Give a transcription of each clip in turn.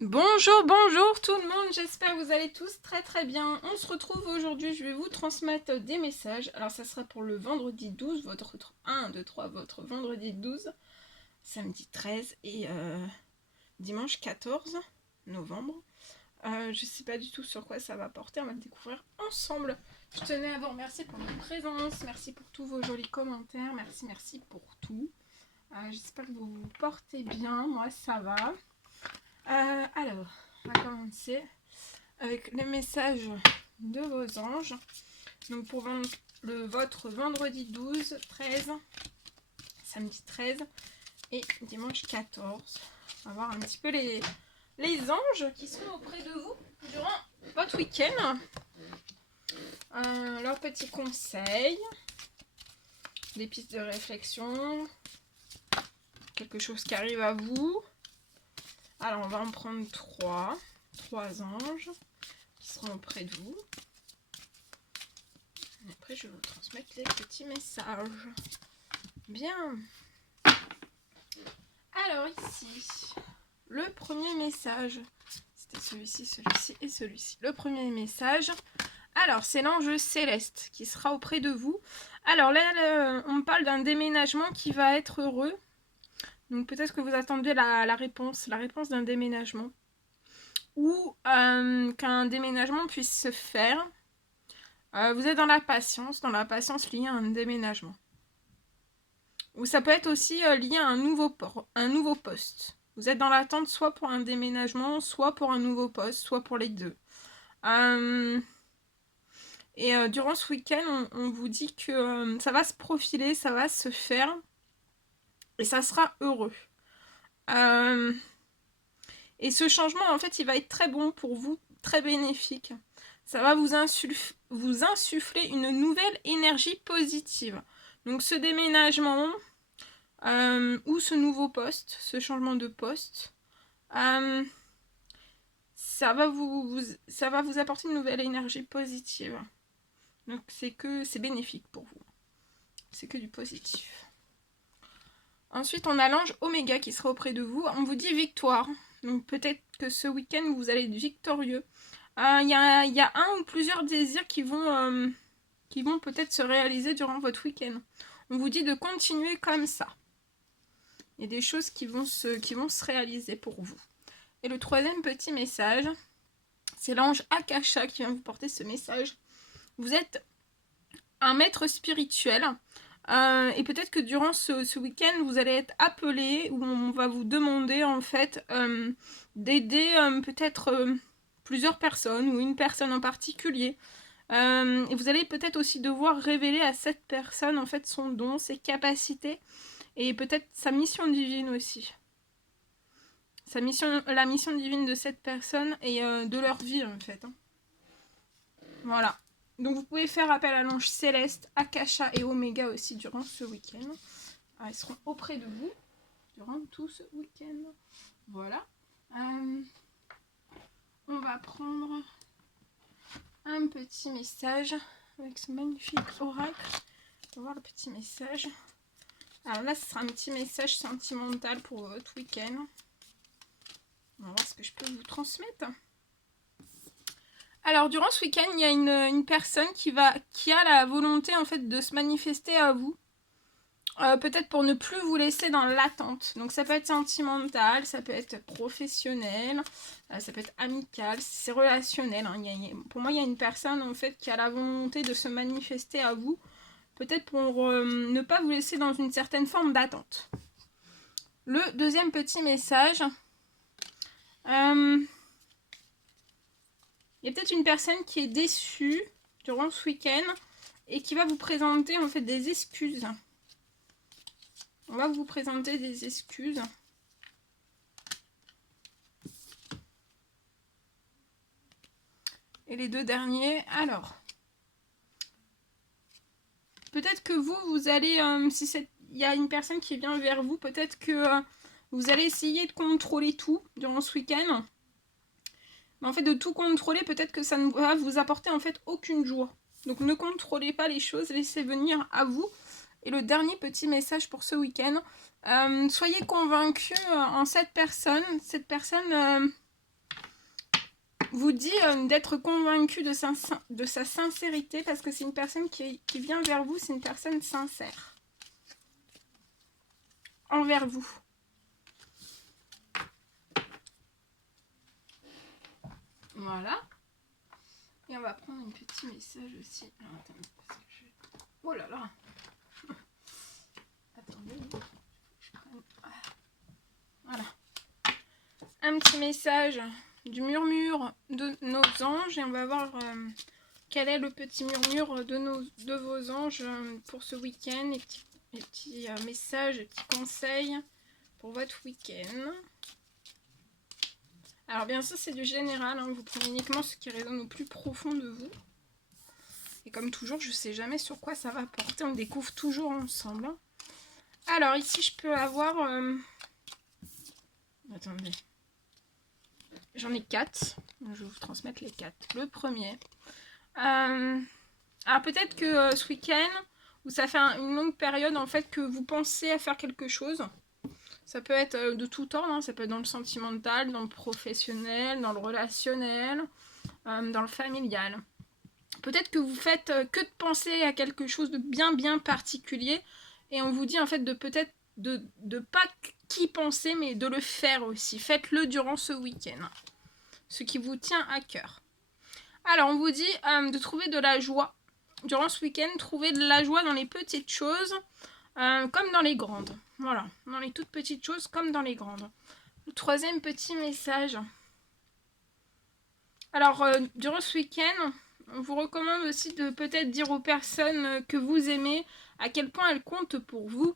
Bonjour, bonjour tout le monde, j'espère que vous allez tous très bien. On se retrouve aujourd'hui, je vais vous transmettre des messages. Alors ça sera pour le vendredi 12, votre 1, 2, 3, votre vendredi 12, samedi 13 et dimanche 14 novembre. Je sais pas du tout sur quoi ça va porter, on va le découvrir ensemble. Je tenais à vous remercier pour votre présence, merci pour tous vos jolis commentaires, merci pour tout. J'espère que vous vous portez bien, moi ça va. Alors, on va commencer avec les messages de vos anges. Donc pour votre vendredi 12, 13, samedi 13 et dimanche 14. On va voir un petit peu les anges qui sont auprès de vous durant votre week-end. Leurs petits conseils, des pistes de réflexion, quelque chose qui arrive à vous. Alors on va en prendre trois anges qui seront auprès de vous. Et après je vais vous transmettre les petits messages. Bien. Alors ici, le premier message, c'était celui-ci et celui-ci. Le premier message, alors c'est l'ange Céleste qui sera auprès de vous. Alors là, on parle d'un déménagement qui va être heureux. Donc peut-être que vous attendez la réponse d'un déménagement. Ou qu'un déménagement puisse se faire. Vous êtes dans la patience liée à un déménagement. Ou ça peut être aussi lié à un nouveau poste. Vous êtes dans l'attente soit pour un déménagement, soit pour un nouveau poste, soit pour les deux. Durant ce week-end, on vous dit que ça va se profiler, ça va se faire. Et ça sera heureux. Et ce changement, en fait, il va être très bon pour vous, très bénéfique. Ça va vous insuffler une nouvelle énergie positive. Donc ce déménagement ou ce nouveau poste, ce changement de poste, ça va vous apporter une nouvelle énergie positive. Donc c'est bénéfique pour vous. C'est que du positif. Ensuite, on a l'ange Oméga qui sera auprès de vous. On vous dit victoire. Donc peut-être que ce week-end, vous allez être victorieux. Il y a un ou plusieurs désirs qui vont peut-être se réaliser durant votre week-end. On vous dit de continuer comme ça. Il y a des choses qui vont se réaliser pour vous. Et le troisième petit message, c'est l'ange Akasha qui vient vous porter ce message. Vous êtes un maître spirituel. Et peut-être que durant ce week-end, vous allez être appelé, ou on va vous demander en fait d'aider peut-être plusieurs personnes ou une personne en particulier. Et vous allez peut-être aussi devoir révéler à cette personne en fait son don, ses capacités et peut-être sa mission divine aussi. La mission divine de cette personne et de leur vie en fait. Voilà. Donc vous pouvez faire appel à l'ange Céleste, Akasha et Oméga aussi durant ce week-end. Alors, ils seront auprès de vous durant tout ce week-end. Voilà. On va prendre un petit message avec ce magnifique oracle. On va voir le petit message. Alors là, ce sera un petit message sentimental pour votre week-end. On va voir ce que je peux vous transmettre. Alors, durant ce week-end, il y a une personne qui a la volonté en fait de se manifester à vous. Peut-être pour ne plus vous laisser dans l'attente. Donc ça peut être sentimental, ça peut être professionnel, ça peut être amical, c'est relationnel. Hein. Pour moi, il y a une personne en fait qui a la volonté de se manifester à vous. Peut-être pour ne pas vous laisser dans une certaine forme d'attente. Le deuxième petit message. Il y a peut-être une personne qui est déçue durant ce week-end et qui va vous présenter en fait des excuses. On va vous présenter des excuses. Et les deux derniers, alors. Peut-être que vous allez, si il y a une personne qui vient vers vous, peut-être que vous allez essayer de contrôler tout durant ce week-end. Mais en fait, de tout contrôler, peut-être que ça ne va vous apporter en fait aucune joie. Donc ne contrôlez pas les choses, laissez venir à vous. Et le dernier petit message pour ce week-end, soyez convaincus en cette personne. Cette personne, vous dit d'être convaincu de sa sincérité, parce que c'est une personne qui vient vers vous, c'est une personne sincère envers vous. Voilà. Et on va prendre un petit message aussi. Alors, attendez, parce que je... Oh là là. Attendez. Voilà. Un petit message du murmure de nos anges. Et on va voir quel est le petit murmure de vos anges pour ce week-end. Les petits messages, les petits conseils pour votre week-end. Alors bien sûr c'est du général, hein, vous prenez uniquement ce qui résonne au plus profond de vous. Et comme toujours, je ne sais jamais sur quoi ça va porter, on découvre toujours ensemble. Hein. Alors ici je peux avoir... Attendez. J'en ai 4, je vais vous transmettre les 4. Le premier. Alors peut-être que ce week-end, où ça fait une longue période en fait que vous pensez à faire quelque chose. Ça peut être de tout ordre, hein. Ça peut être dans le sentimental, dans le professionnel, dans le relationnel, dans le familial. Peut-être que vous faites que de penser à quelque chose de bien particulier et on vous dit en fait de peut-être de pas qu'y penser mais de le faire aussi. Faites-le durant ce week-end. Ce qui vous tient à cœur. Alors on vous dit de trouver de la joie. Durant ce week-end, trouvez de la joie dans les petites choses comme dans les grandes. Voilà, dans les toutes petites choses comme dans les grandes. Le troisième petit message. Alors, durant ce week-end, on vous recommande aussi de peut-être dire aux personnes que vous aimez à quel point elles comptent pour vous.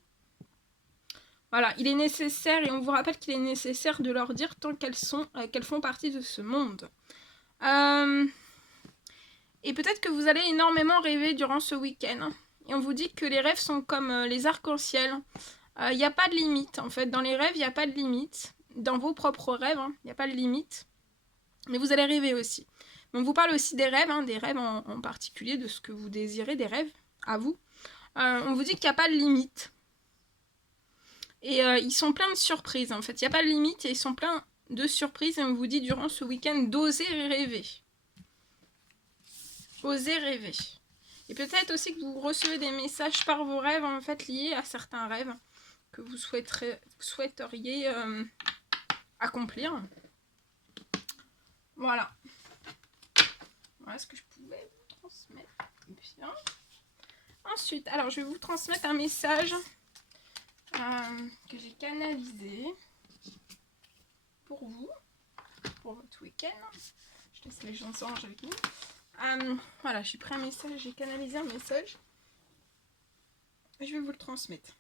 Voilà, il est nécessaire, et on vous rappelle qu'il est nécessaire de leur dire tant qu'elles font partie de ce monde. Et peut-être que vous allez énormément rêver durant ce week-end. Et on vous dit que les rêves sont comme les arcs-en-ciel. Il n'y a pas de limite, en fait. Dans les rêves, il n'y a pas de limite. Dans vos propres rêves, il n'y a pas de limite. Mais vous allez rêver aussi. On vous parle aussi des rêves en particulier, de ce que vous désirez, des rêves à vous. On vous dit qu'il n'y a pas de limite. Et ils sont pleins de surprises, en fait. Il n'y a pas de limite et ils sont pleins de surprises. Et on vous dit durant ce week-end d'oser rêver. Osez rêver. Et peut-être aussi que vous recevez des messages par vos rêves, en fait, liés à certains rêves que vous souhaiteriez accomplir. Voilà. Voilà ce que je pouvais vous transmettre. Bien. Ensuite, alors je vais vous transmettre un message que j'ai canalisé pour vous, pour votre week-end. Je laisse les gens s'arranger avec nous. Voilà, j'ai pris un message, j'ai canalisé un message. Je vais vous le transmettre.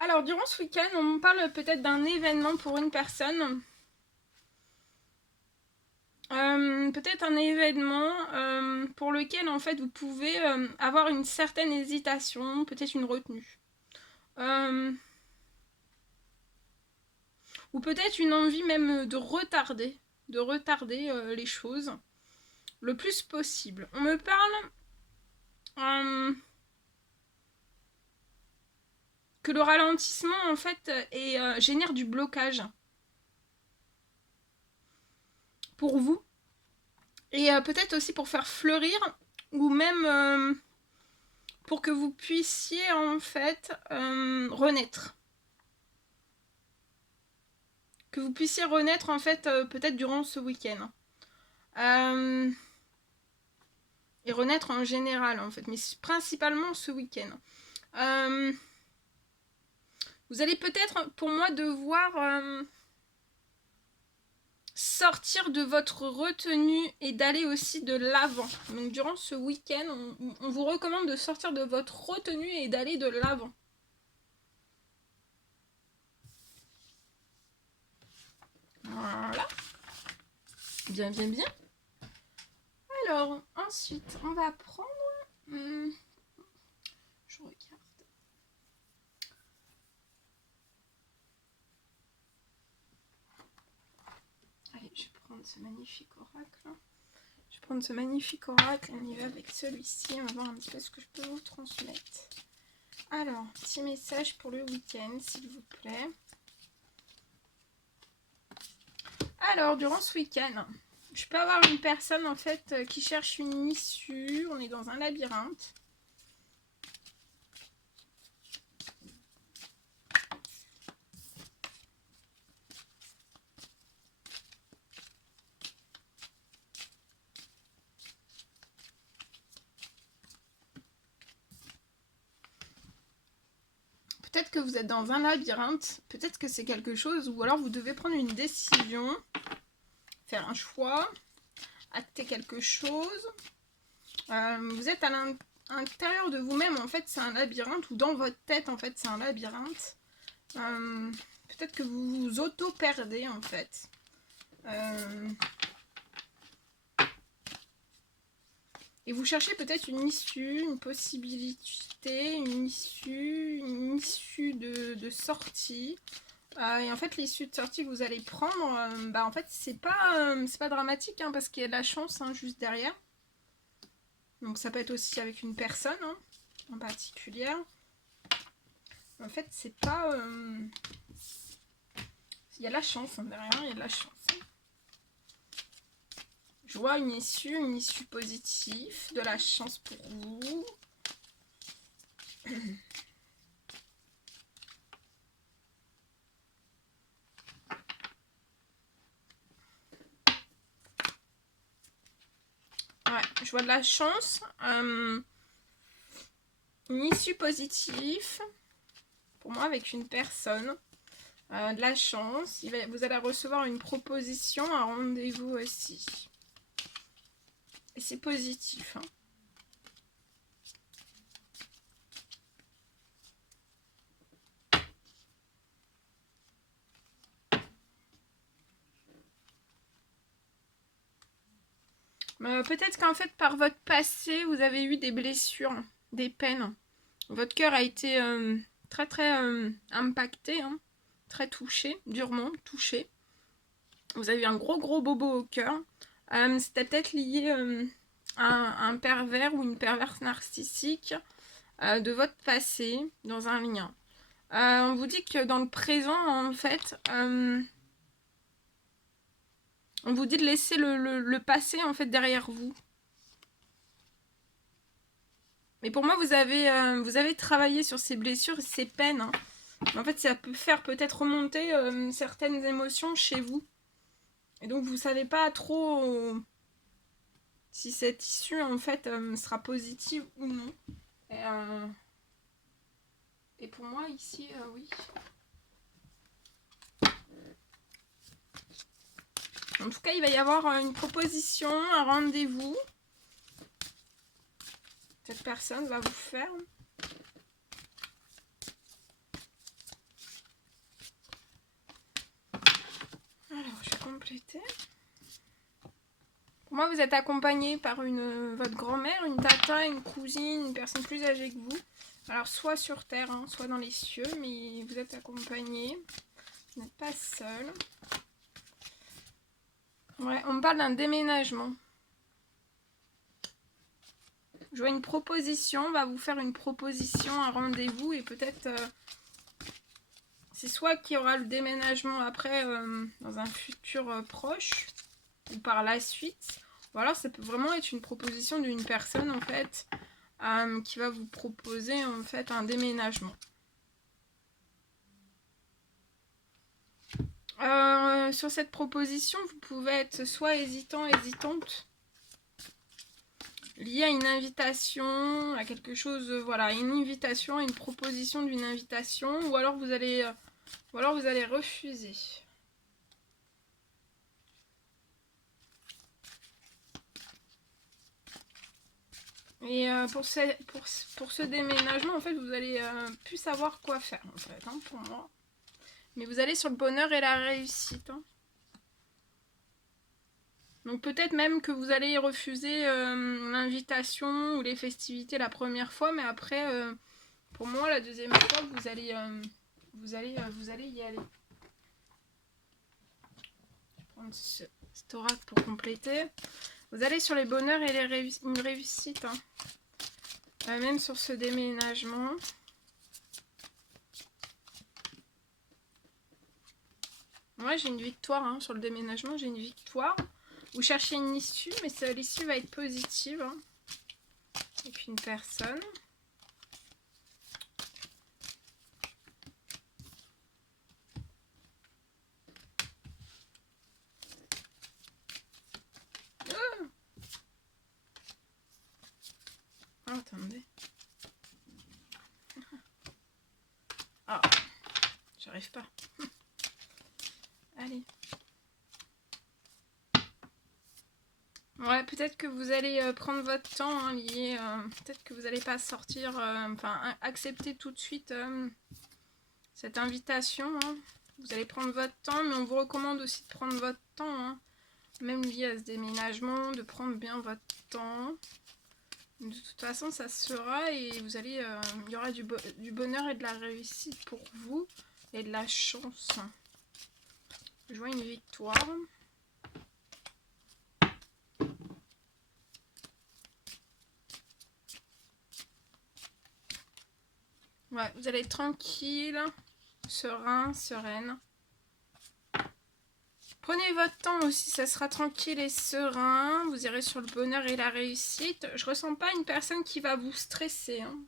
Alors, durant ce week-end, on parle peut-être d'un événement pour une personne. Peut-être un événement pour lequel, en fait, vous pouvez avoir une certaine hésitation, peut-être une retenue. Ou peut-être une envie même de retarder les choses le plus possible. On me parle que le ralentissement en fait génère du blocage pour vous et peut-être aussi pour faire fleurir ou même pour que vous puissiez en fait renaître. Que vous puissiez renaître en fait peut-être durant ce week-end. Et renaître en général en fait, mais principalement ce week-end. Vous allez peut-être pour moi devoir sortir de votre retenue et d'aller aussi de l'avant. Donc durant ce week-end, on vous recommande de sortir de votre retenue et d'aller de l'avant. Voilà. Bien. Alors, ensuite, on va prendre... je regarde. Allez, je vais prendre ce magnifique oracle. On y va avec celui-ci. On va voir un petit peu ce que je peux vous transmettre. Alors, petit message pour le week-end, s'il vous plaît. Alors, durant ce week-end, je peux avoir une personne en fait qui cherche une issue. On est dans un labyrinthe. Peut-être que vous êtes dans un labyrinthe, peut-être que c'est quelque chose, ou alors vous devez prendre une décision, faire un choix, acter quelque chose. Vous êtes à l'intérieur de vous-même, en fait c'est un labyrinthe, ou dans votre tête en fait c'est un labyrinthe. Peut-être que vous vous auto-perdez en fait. Et vous cherchez peut-être une issue, une possibilité, une issue de sortie. Et en fait, l'issue de sortie que vous allez prendre, en fait, c'est pas dramatique, hein, parce qu'il y a de la chance hein, juste derrière. Donc ça peut être aussi avec une personne hein, en particulier. En fait, c'est pas... Il y a de la chance hein, derrière, il y a de la chance. Je vois une issue positive, de la chance pour vous. Ouais, je vois de la chance. Une issue positive. Pour moi, avec une personne. De la chance. Vous allez recevoir une proposition, un rendez-vous aussi. Et c'est positif. Hein. Peut-être qu'en fait, par votre passé, vous avez eu des blessures, des peines. Votre cœur a été très très impacté, hein, très touché, durement touché. Vous avez eu un gros bobo au cœur. C'était peut-être lié à un pervers ou une perverse narcissique de votre passé dans un lien. On vous dit que dans le présent, en fait, on vous dit de laisser le passé en fait derrière vous. Mais pour moi, vous avez travaillé sur ces blessures, ces peines. Hein. En fait, ça peut faire peut-être remonter certaines émotions chez vous. Et donc, vous savez pas trop si cette issue, en fait, sera positive ou non. Et pour moi, ici, oui. En tout cas, il va y avoir une proposition, un rendez-vous. Cette personne va vous faire. Alors, je vais compléter. Pour moi, vous êtes accompagné par votre grand-mère, une tata, une cousine, une personne plus âgée que vous. Alors, soit sur Terre, hein, soit dans les cieux, mais vous êtes accompagné. Vous n'êtes pas seul. Ouais, on me parle d'un déménagement. Je vois une proposition, on va vous faire une proposition, un rendez-vous, et peut-être... c'est soit qu'il y aura le déménagement après, dans un futur proche, ou par la suite. Ou alors ça peut vraiment être une proposition d'une personne, en fait, qui va vous proposer, en fait, un déménagement. Sur cette proposition, vous pouvez être soit hésitant, hésitante, lié à une invitation, à quelque chose, voilà, une invitation, une proposition d'une invitation, ou alors vous allez refuser. Et pour ce déménagement, en fait, vous allez plus savoir quoi faire, en fait, hein, pour moi. Mais vous allez sur le bonheur et la réussite. Hein. Donc peut-être même que vous allez refuser l'invitation ou les festivités la première fois, mais après, pour moi, la deuxième fois, vous allez y aller. Je vais prendre cet oracle pour compléter. Vous allez sur les bonheurs et une réussite. Hein. Même sur ce déménagement. Moi, j'ai une victoire hein, sur le déménagement, j'ai une victoire. Vous cherchez une issue, mais l'issue va être positive. Hein. Et puis une personne. Oh, attendez. Ah, j'arrive pas. Allez. Ouais, peut-être que vous allez prendre votre temps, hein, lié. Peut-être que vous n'allez pas sortir, enfin, accepter tout de suite cette invitation. Hein. Vous allez prendre votre temps, mais on vous recommande aussi de prendre votre temps, hein, même lié à ce déménagement, de prendre bien votre temps. De toute façon, ça sera et vous allez, il y aura du bonheur et de la réussite pour vous et de la chance. Je vois une victoire. Ouais, vous allez être tranquille, serein, sereine. Prenez votre temps aussi, ça sera tranquille et serein. Vous irez sur le bonheur et la réussite. Je ressens pas une personne qui va vous stresser. Hein.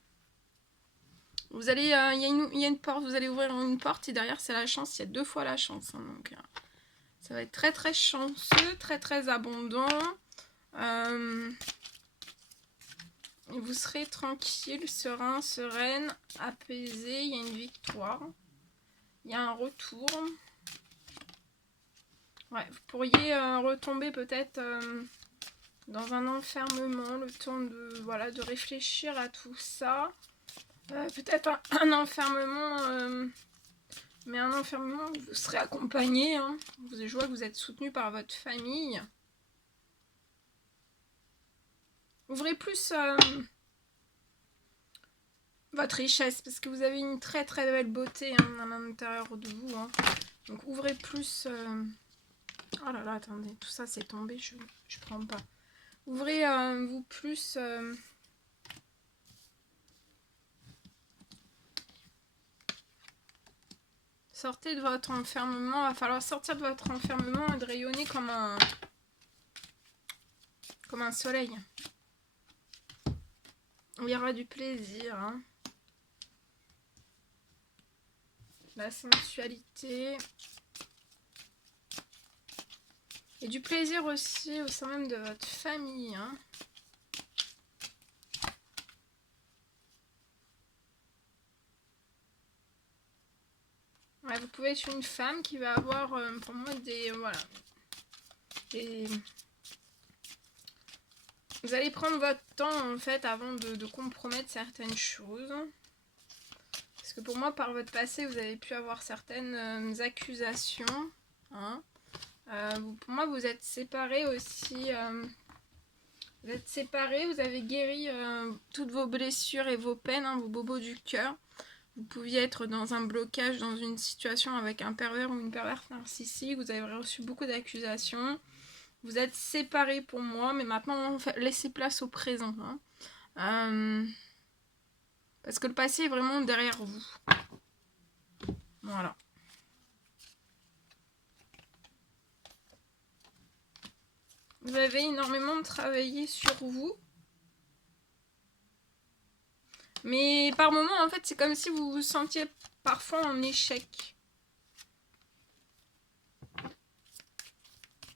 Vous allez, il y a une porte, vous allez ouvrir une porte et derrière c'est la chance. Il y a 2 fois la chance. Hein, donc ça va être très très chanceux, très très abondant. Vous serez tranquille, serein, sereine, apaisé. Il y a une victoire. Il y a un retour. Ouais, vous pourriez retomber peut-être dans un enfermement, le temps de, voilà, de réfléchir à tout ça. Peut-être un enfermement, mais un enfermement où vous serez accompagné. Hein. Je vois que vous êtes soutenu par votre famille. Ouvrez plus votre richesse, parce que vous avez une très très belle beauté hein, à l'intérieur de vous. Hein. Donc ouvrez plus... Oh là là, attendez, tout ça c'est tombé, je prends pas. Ouvrez vous plus... Sortez de votre enfermement. Il va falloir sortir de votre enfermement et de rayonner comme un soleil. Il y aura du plaisir. Hein. La sensualité. Et du plaisir aussi au sein même de votre famille. Hein. Ouais, vous pouvez être une femme qui va avoir pour moi des... voilà. Vous allez prendre votre temps en fait avant de compromettre certaines choses. Parce que pour moi, par votre passé, vous avez pu avoir certaines accusations. Hein. Pour moi, vous êtes séparés aussi. Vous êtes séparés, vous avez guéri toutes vos blessures et vos peines, hein, vos bobos du cœur. Vous pouviez être dans un blocage, dans une situation avec un pervers ou une perverse narcissique. Vous avez reçu beaucoup d'accusations. Vous êtes séparés pour moi, mais maintenant, laissez place au présent. Hein. Parce que le passé est vraiment derrière vous. Voilà. Vous avez énormément travaillé sur vous. Mais par moments, en fait, c'est comme si vous vous sentiez parfois en échec.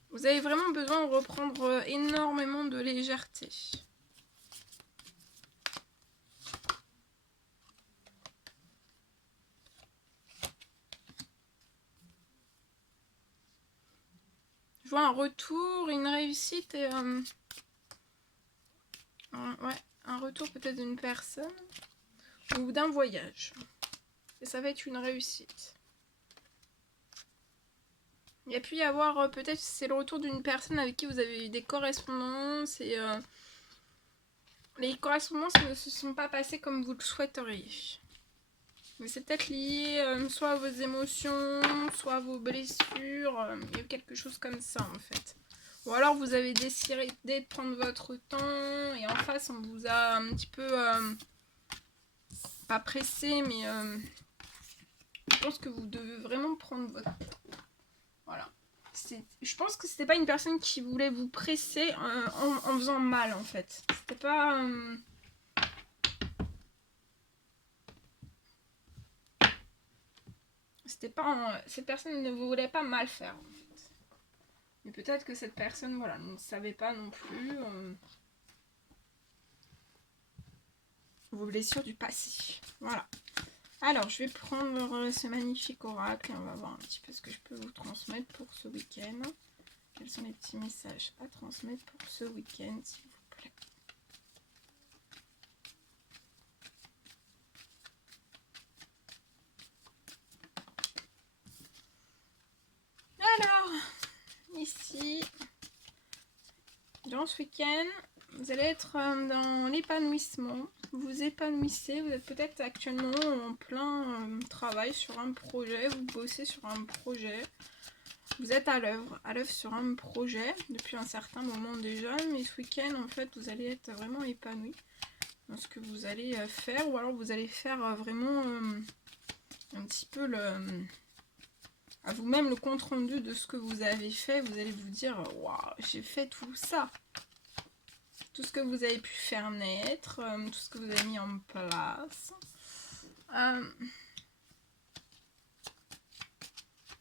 Vous avez vraiment besoin de reprendre énormément de légèreté. Je vois un retour, une réussite et ouais, un retour peut-être d'une personne ou d'un voyage. Et ça va être une réussite. Il y a pu y avoir peut-être c'est le retour d'une personne avec qui vous avez eu des correspondances et les correspondances ne se sont pas passées comme vous le souhaiteriez. Mais c'est peut-être lié soit à vos émotions, soit à vos blessures. Il y a quelque chose comme ça en fait. Ou alors vous avez décidé de prendre votre temps et en face on vous a un petit peu pas pressé mais je pense que vous devez vraiment prendre votre temps. Voilà. Je pense que c'était pas une personne qui voulait vous presser en faisant mal en fait. C'était pas... C'était pas... Cette personne ne vous voulait pas mal faire en fait. Mais peut-être que cette personne, voilà, ne savait pas non plus vos blessures du passé. Voilà. Alors, je vais prendre ce magnifique oracle et on va voir un petit peu ce que je peux vous transmettre pour ce week-end. Quels sont les petits messages à transmettre pour ce week-end, s'il vous plaît. Alors, ici, dans ce week-end, vous allez être dans l'épanouissement. Vous vous épanouissez, vous êtes peut-être actuellement en plein travail sur un projet, vous bossez sur un projet. Vous êtes à l'œuvre sur un projet depuis un certain moment déjà, mais ce week-end, en fait, vous allez être vraiment épanoui dans ce que vous allez faire, ou alors vous allez faire vraiment un petit peu à vous-même le compte rendu de ce que vous avez fait. Vous allez vous dire, waouh, j'ai fait tout ça. Tout ce que vous avez pu faire naître, tout ce que vous avez mis en place.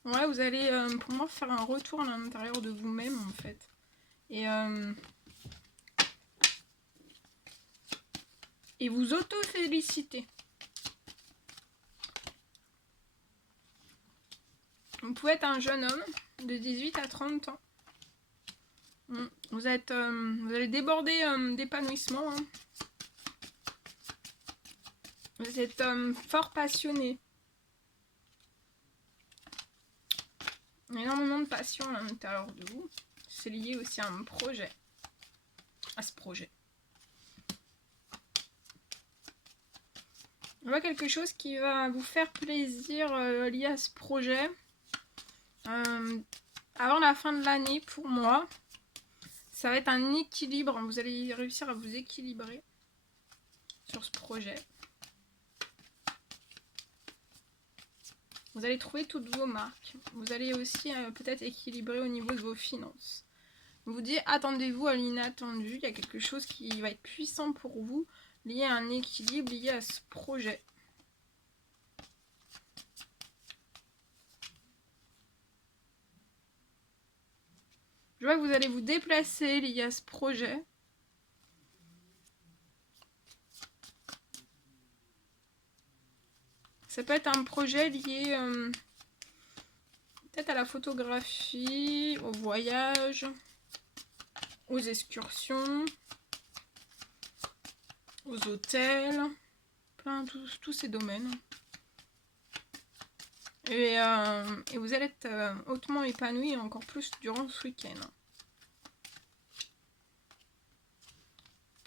Ouais, vous allez, pour moi, faire un retour à l'intérieur de vous-même, en fait. Et vous auto-féliciter. Vous pouvez être un jeune homme de 18 à 30 ans. Vous allez déborder d'épanouissement. Hein. Vous êtes fort passionné. Énormément de passion à l'intérieur de vous. C'est lié aussi à un projet. À ce projet. On voit quelque chose qui va vous faire plaisir lié à ce projet. Avant la fin de l'année, pour moi, ça va être un équilibre. Vous allez réussir à vous équilibrer sur ce projet. Vous allez trouver toutes vos marques. Vous allez aussi peut-être équilibrer au niveau de vos finances. Vous dites, attendez-vous à l'inattendu. Il y a quelque chose qui va être puissant pour vous, lié à un équilibre, lié à ce projet. Je vois que vous allez vous déplacer lié à ce projet. Ça peut être un projet lié peut-être à la photographie, au voyage, aux excursions, aux hôtels, plein tous ces domaines. Et vous allez être hautement épanoui encore plus durant ce week-end.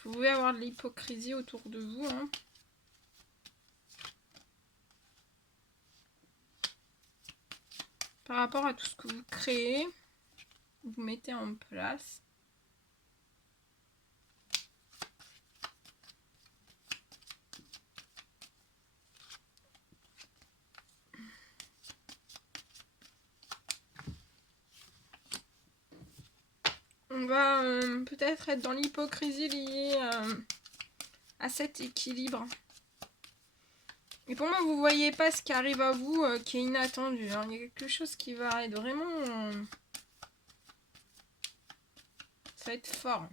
Vous pouvez avoir de l'hypocrisie autour de vous. Hein. Par rapport à tout ce que vous créez, vous mettez en place. On va peut-être être dans l'hypocrisie liée à cet équilibre. Et pour moi, vous voyez pas ce qui arrive à vous qui est inattendu. Hein. Il y a quelque chose qui va être vraiment... ça va être fort.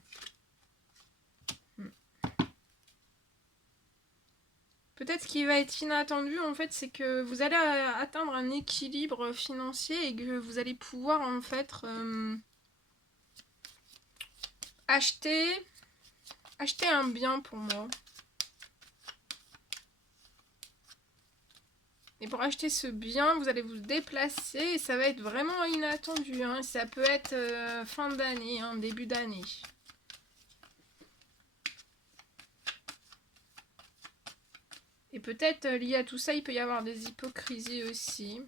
Peut-être ce qui va être inattendu, en fait, c'est que vous allez atteindre un équilibre financier et que vous allez pouvoir, en fait, acheter un bien pour moi. Et pour acheter ce bien, vous allez vous déplacer et ça va être vraiment inattendu. Hein. Ça peut être fin d'année, hein, début d'année. Et peut-être lié à tout ça, il peut y avoir des hypocrisies aussi.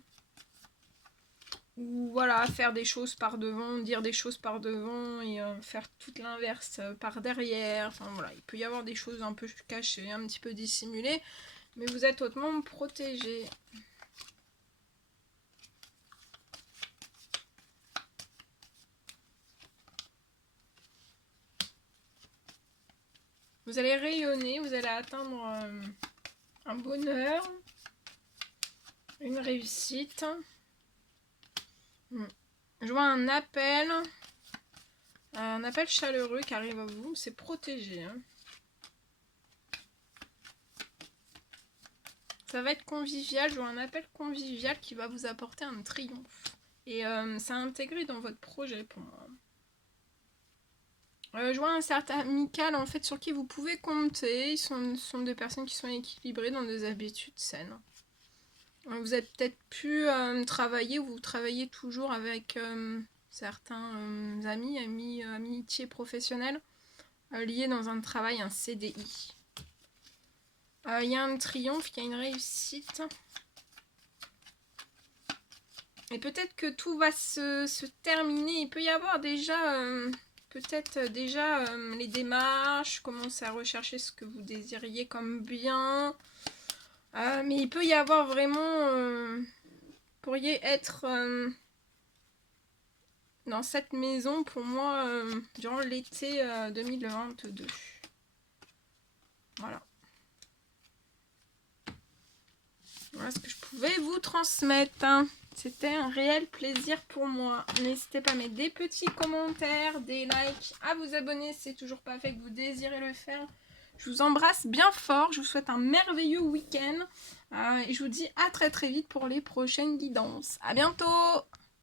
Ou voilà, faire des choses par devant, dire des choses par devant et faire tout l'inverse par derrière. Enfin voilà, il peut y avoir des choses un peu cachées, un petit peu dissimulées. Mais vous êtes hautement protégé. Vous allez rayonner, vous allez atteindre un bonheur, une réussite. Je vois un appel chaleureux qui arrive à vous, c'est protégé. Hein. Ça va être convivial, je vois un appel convivial qui va vous apporter un triomphe. Et c'est intégré dans votre projet pour moi. Je vois un certain amical en fait sur qui vous pouvez compter. Ils sont des personnes qui sont équilibrées dans des habitudes saines. Vous êtes peut-être pu travailler ou vous travaillez toujours avec certains amis, amitiés professionnelles liés dans un travail, un CDI. Il y a un triomphe, il y a une réussite. Et peut-être que tout va se terminer. Il peut y avoir déjà... peut-être déjà les démarches, commencer à rechercher ce que vous désiriez comme bien. Mais il peut y avoir vraiment... pourriez être dans cette maison pour moi durant l'été 2022. Voilà. Voilà ce que je pouvais vous transmettre. Hein. C'était un réel plaisir pour moi. N'hésitez pas à mettre des petits commentaires, des likes, à vous abonner si c'est toujours pas fait que vous désirez le faire. Je vous embrasse bien fort. Je vous souhaite un merveilleux week-end. Et je vous dis à très très vite pour les prochaines guidances. À bientôt!